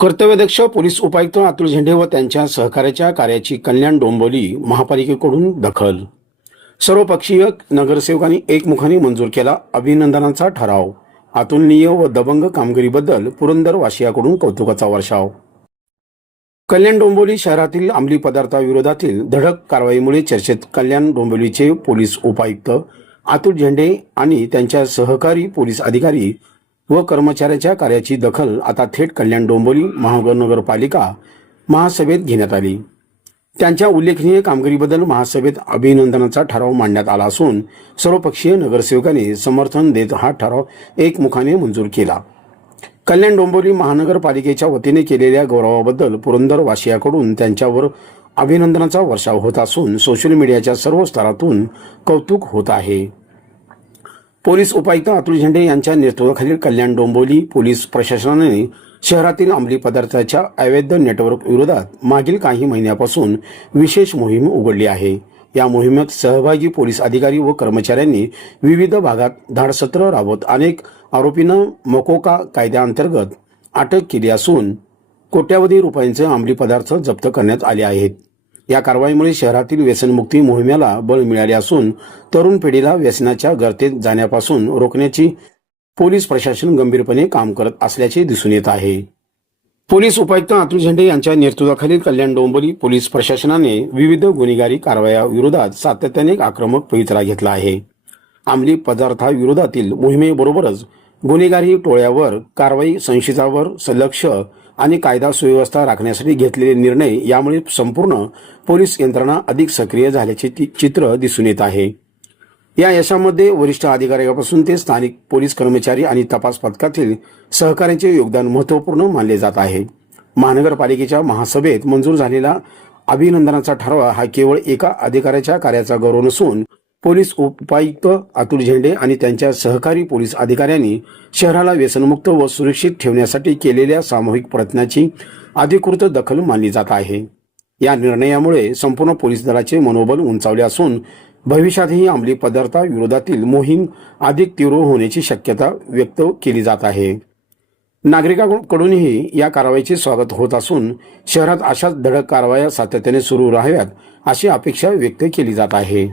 कर्तव्यदक्ष police उपायुक्त अतुल झेंडे व त्यांच्या सहकार्याच्या कार्याची कल्याण डोंबिवली महापालिकेकडून दखल. सर्वपक्षीय नगरसेवकांनी एकमुखाने मंजूर केला अभिनंदनाचा ठराव. अतुलनीय व दबंग कामगिरीबद्दल पुरंदरवासियाकडून कौतुकाचा वर्षाव. कल्याण डोंबिवली शहरातील अंमली पदार्थाविरोधातील धडक कारवाईमुळे चर्चेत कल्याण डोंबिवलीचे पोलीस उपायुक्त अतुल झेंडे आणि त्यांच्या सहकारी पोलीस अधिकारी व कर्मचाऱ्यांच्या कार्याची दखल आता थेट कल्याण डोंबिवली महानगरपालिका महासभेत घेण्यात आली. त्यांच्या उल्लेखनीय कामगिरीबद्दल महासभेत अभिनंदनाचा ठराव मांडण्यात आला असून सर्वपक्षीय नगरसेवकांनी समर्थन देत हा ठराव एकमुखाने मंजूर केला. कल्याण डोंबिवली महानगरपालिकेच्या वतीने केलेल्या गौरवाबद्दल पुरंदरवासियाकडून त्यांच्यावर अभिनंदनाचा वर्षाव होत असून सोशल मीडियाच्या सर्व स्तरातून कौतुक होत आहे. पोलीस उपायुक्त अतुल झेंडे यांच्या नेतृत्वाखालील कल्याण डोंबिवली पोलीस प्रशासनाने शहरातील अंमली पदार्थाच्या अवैध नेटवर्क विरोधात मागील काही महिन्यापासून विशेष मोहीम उघडली आहे. या मोहिमेत सहभागी पोलीस अधिकारी व कर्मचाऱ्यांनी विविध भागात धाडसत्र राबवत अनेक आरोपींना मकोका कायद्याअंतर्गत अटक केली असून कोट्यावधी रुपयांचे अंमली पदार्थ जप्त करण्यात आले आहेत. या कारवाईमुळे शहरातील व्यसनमुक्ती मोहिमेला बळ मिळाले असून तरुण पिढीला व्यसनाच्या गर्तेत जाण्यापासून रोखण्याची पोलीस प्रशासन गंभीरपणे काम करत असल्याचे दिसून येत आहे. पोलीस उपायुक्त अतुल झेंडे यांच्या नेतृत्वाखालील कल्याण डोंबिवली पोलीस प्रशासनाने विविध गुन्हेगारी कारवायांविरोधात सातत्याने आक्रमक पवित्रा घेतला आहे. अंमली पदार्थाविरोधातील मोहिमेबरोबरच गुन्हेगारी टोळ्यावर कारवाई, संशयितावर लक्ष आणि कायदा सुव्यवस्था राखण्यासाठी घेतलेले निर्णय यामुळे संपूर्ण पोलीस यंत्रणा अधिक सक्रिय झाल्याचे चित्र दिसून येत आहे. या यशामध्ये वरिष्ठ अधिकाऱ्यांपासून ते स्थानिक पोलीस कर्मचारी आणि तपास पथकातील सहकाऱ्यांचे योगदान महत्त्वपूर्ण मानले जात आहे. महानगरपालिकेच्या महासभेत मंजूर झालेला अभिनंदनाचा ठराव हा केवळ एका अधिकाऱ्याच्या कार्याचा गौरव नसून पोलीस उपायुक्त अतुल झेंडे आणि त्यांच्या सहकारी पोलीस अधिकाऱ्यांनी शहराला व्यसनमुक्त व सुरक्षित ठेवण्यासाठी केलेल्या सामूहिक प्रयत्नाची अधिकृत दखल मानली जात आहे. या निर्णयामुळे संपूर्ण पोलीस दलाचे मनोबल उंचावले असून भविष्यातही अंमली पदार्थाविरोधातील मोहीम अधिक तीव्र होण्याची शक्यता व्यक्त केली जात आहे. नागरिकांकडूनही या कारवाईचे स्वागत होत असून शहरात अशाच धडक कारवाया सातत्याने सुरू राहाव्यात अशी अपेक्षा व्यक्त केली जात आहे.